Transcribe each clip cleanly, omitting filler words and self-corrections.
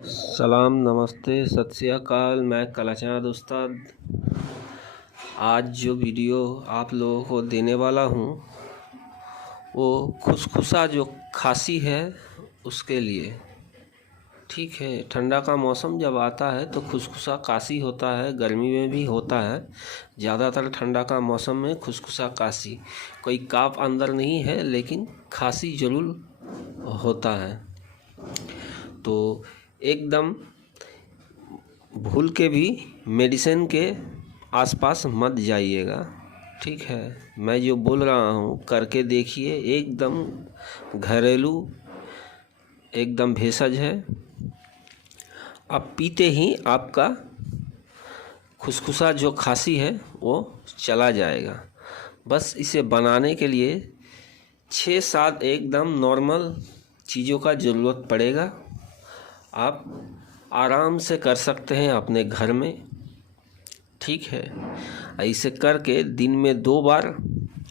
सलाम, नमस्ते, सत श्री अकाल। मैं कलाचंद उस्ताद आज जो वीडियो आप लोगों को देने वाला हूँ वो खुसखुसा जो खांसी है उसके लिए। ठीक है, ठंडा का मौसम जब आता है तो खुसखुसा खांसी होता है, गर्मी में भी होता है। ज़्यादातर ठंडा का मौसम में खुसखुसा खांसी, कोई काफ अंदर नहीं है लेकिन खांसी ज़रूर होता है। तो एकदम भूल के भी मेडिसिन के आसपास मत जाइएगा। ठीक है, मैं जो बोल रहा हूँ करके देखिए, एकदम घरेलू, एकदम भेषज है। अब पीते ही आपका खुसखुसा जो खांसी है वो चला जाएगा। बस इसे बनाने के लिए 6-7 एकदम नॉर्मल चीज़ों का ज़रूरत पड़ेगा। आप आराम से कर सकते हैं अपने घर में। ठीक है, ऐसे करके दिन में 2 बार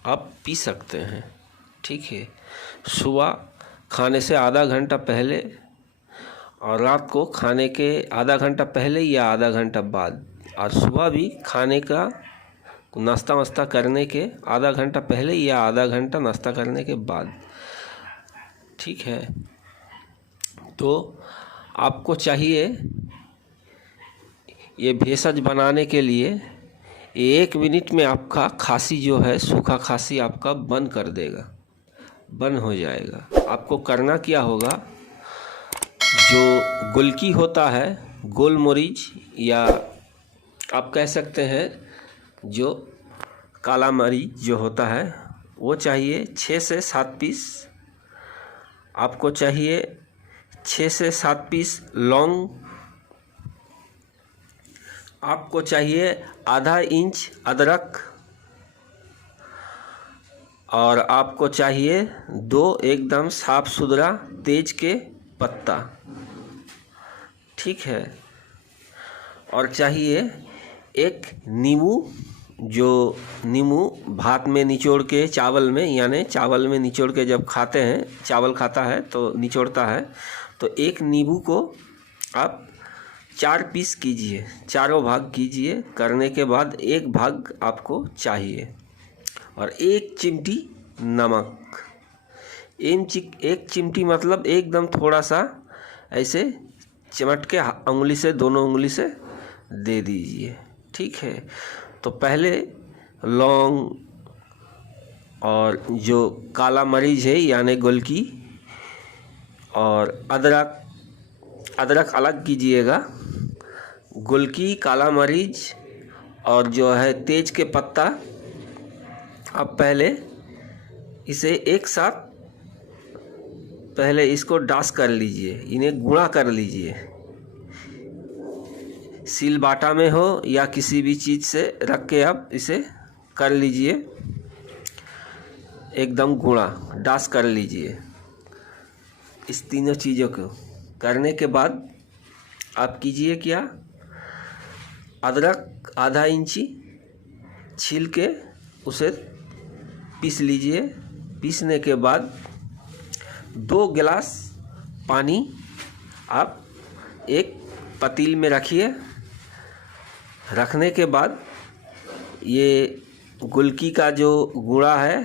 आप पी सकते हैं। ठीक है, सुबह खाने से आधा घंटा पहले और रात को खाने के आधा घंटा पहले या आधा घंटा बाद, और सुबह भी खाने का नाश्ता वास्ता करने के आधा घंटा पहले या आधा घंटा नाश्ता करने के बाद। ठीक है, तो आपको चाहिए ये भेषज बनाने के लिए 1 मिनट में आपका खांसी जो है, सूखा खांसी आपका बंद कर देगा, बंद हो जाएगा। आपको करना क्या होगा, जो गुलकी होता है, गोल मरीच, या आप कह सकते हैं जो काला मरीच जो होता है वो चाहिए 6 से 7 पीस। आपको चाहिए 6 से 7 पीस लौंग। आपको चाहिए आधा इंच अदरक, और आपको चाहिए 2 एकदम साफ सुथरा तेज के पत्ता। ठीक है, और चाहिए एक नींबू, जो नींबू भात में निचोड़ के, चावल में, यानी चावल में निचोड़ के जब खाते हैं, चावल खाता है तो निचोड़ता है, तो एक नींबू को आप 4 पीस कीजिए, चारों भाग कीजिए। करने के बाद 1 भाग आपको चाहिए, और 1 चिमटी नमक। 1 चिमटी मतलब एकदम थोड़ा सा ऐसे चिमट के उंगली से, दोनों उंगली से दे दीजिए। ठीक है, तो पहले लौंग और जो काला मरीच है यानी गोलकी, और अदरक अलग कीजिएगा। गोलकी, काला मरीच और जो है तेज के पत्ता, आप पहले इसे एक साथ पहले इसको डास कर लीजिए, इन्हें गुणा कर लीजिए। सिलबाटा में हो या किसी भी चीज़ से रख के आप इसे कर लीजिए, एकदम गुणा डास कर लीजिए। इस तीनों चीज़ों को करने के बाद आप कीजिए क्या, अदरक आधा इंची छील के उसे पीस लीजिए। पीसने के बाद 2 गिलास पानी आप एक पतील में रखिए। रखने के बाद ये गुलकी का जो गुड़ा है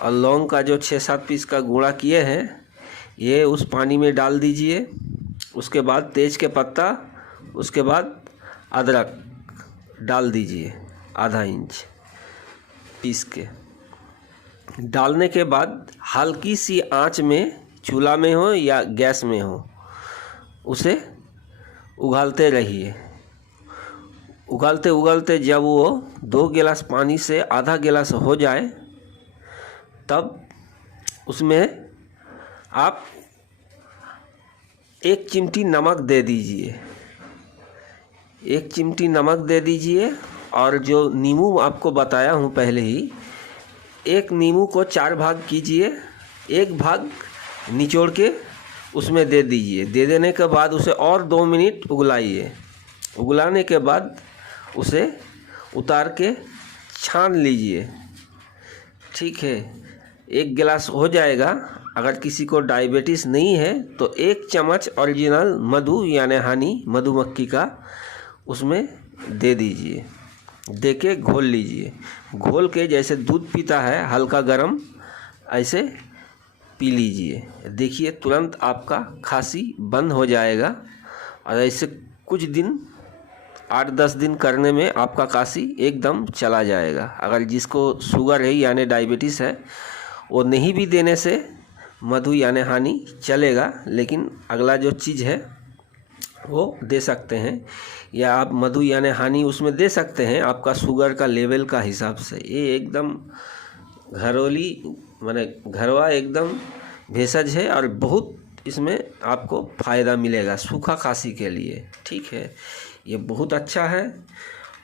और लौंग का जो 6-7 पीस का गुड़ा किए हैं, ये उस पानी में डाल दीजिए। उसके बाद तेज के पत्ता, उसके बाद अदरक डाल दीजिए, आधा इंच पीस के। डालने के बाद हल्की सी आंच में, चूल्हा में हो या गैस में हो, उसे उगालते रहिए। उगालते उगालते जब वो 2 गिलास पानी से आधा गिलास हो जाए, तब उसमें आप 1 चिमटी नमक दे दीजिए। 1 चिमटी नमक दे दीजिए, और जो नींबू आपको बताया हूँ पहले ही, 1 नींबू को 4 भाग कीजिए। 1 भाग निचोड़ के उसमें दे दीजिए। दे देने के बाद उसे और 2 मिनट उगलाइए। उगलाने के बाद उसे उतार के छान लीजिए। ठीक है, 1 गिलास हो जाएगा। अगर किसी को डायबिटीज़ नहीं है तो 1 चम्मच ओरिजिनल मधु यानी हनी मधुमक्खी का उसमें दे दीजिए, दे के घोल लीजिए। घोल के जैसे दूध पीता है हल्का गर्म, ऐसे पी लीजिए। देखिए तुरंत आपका खांसी बंद हो जाएगा। और ऐसे कुछ दिन 8-10 दिन करने में आपका खांसी एकदम चला जाएगा। अगर जिसको शुगर है यानी डायबिटीज़ है वो नहीं भी देने से मधु यानी हनी चलेगा, लेकिन अगला जो चीज़ है वो दे सकते हैं, या आप मधु यानी हनी उसमें दे सकते हैं आपका शुगर का लेवल का हिसाब से। ये एकदम घरेलू माने घरवा एकदम भेषज है और बहुत इसमें आपको फ़ायदा मिलेगा सूखा खांसी के लिए। ठीक है, ये बहुत अच्छा है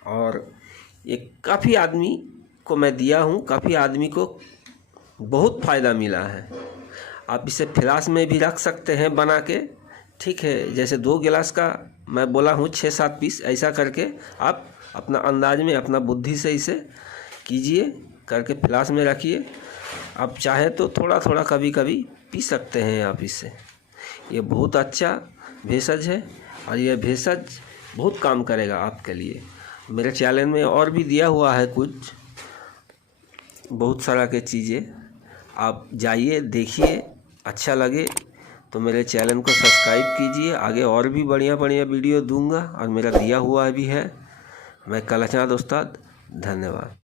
और ये काफ़ी आदमी को मैं दिया हूँ, काफ़ी आदमी को बहुत फ़ायदा मिला है। आप इसे फ्लास्क में भी रख सकते हैं बना के। ठीक है, जैसे 2 गिलास का मैं बोला हूँ 6-7 पीस, ऐसा करके आप अपना अंदाज में अपना बुद्धि से इसे कीजिए, करके फ्लास्क में रखिए। आप चाहे तो थोड़ा थोड़ा कभी कभी पी सकते हैं आप इससे। ये बहुत अच्छा भेषज है और ये भेषज बहुत काम करेगा आपके लिए। मेरे चैनल में और भी दिया हुआ है कुछ बहुत सारा के चीज़ें, आप जाइए देखिए, अच्छा लगे तो मेरे चैनल को सब्सक्राइब कीजिए। आगे और भी बढ़िया बढ़िया वीडियो दूंगा और मेरा दिया हुआ भी है। मैं कलाचंद उस्ताद, धन्यवाद।